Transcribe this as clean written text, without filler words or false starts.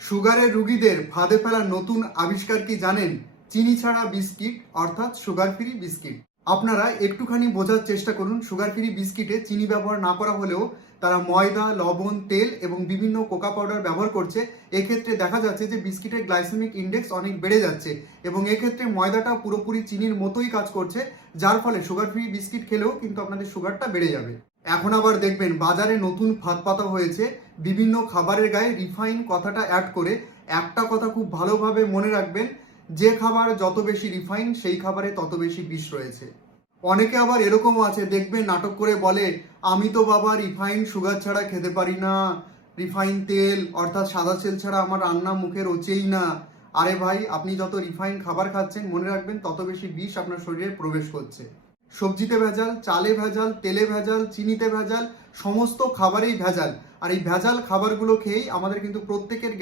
সুগারের রোগীদের ফাঁদে ফেলার নতুন আবিষ্কার কি জানেন? চিনি ছাড়া বিস্কিট অর্থাৎ সুগার ফ্রি বিস্কিট। আপনারা একটুখানি বোঝার চেষ্টা করুন। সুগার ফ্রি বিস্কিটে চিনি ব্যবহার না করা হলেও তারা ময়দা, লবণ, তেল এবং বিভিন্ন কোকা পাউডার ব্যবহার করছে। এক্ষেত্রে দেখা যাচ্ছে যে বিস্কিটের গ্লাইসেমিক ইন্ডেক্স অনেক বেড়ে যাচ্ছে এবং এক্ষেত্রে ময়দাটা পুরোপুরি চিনির মতোই কাজ করছে, যার ফলে সুগার ফ্রি বিস্কিট খেলেও কিন্তু আপনাদের সুগারটা বেড়ে যাবে। এখন আবার দেখবেন বাজারে নতুন ফাঁদ পাতা হয়েছে, বিভিন্ন খাবারের গায়ে রিফাইন কথাটা অ্যাড করে। একটা কথা খুব ভালোভাবে মনে রাখবেন, যে খাবার যত বেশি রিফাইন সেই খাবারে তত বেশি বিষ রয়েছে। অনেকে আবার এরকমও আছে, দেখবেন নাটক করে বলে, আমি তো বাবা রিফাইন সুগার ছাড়া খেতে পারি না, রিফাইন তেল অর্থাৎ সাদা তেল ছাড়া আমার রান্না মুখে রোচেই না। আরে ভাই, আপনি যত রিফাইন খাবার খাচ্ছেন মনে রাখবেন তত বেশি বিষ আপনার শরীরে প্রবেশ করছে। সবজিতে ভেজাল, চালে ভেজাল, তেলে ভেজাল, চিনিতে ভেজাল, সমস্ত খাবারেই ভেজাল। আর এই ভেজাল খাবারগুলো খেয়েই আমাদের কিন্তু প্রত্যেকের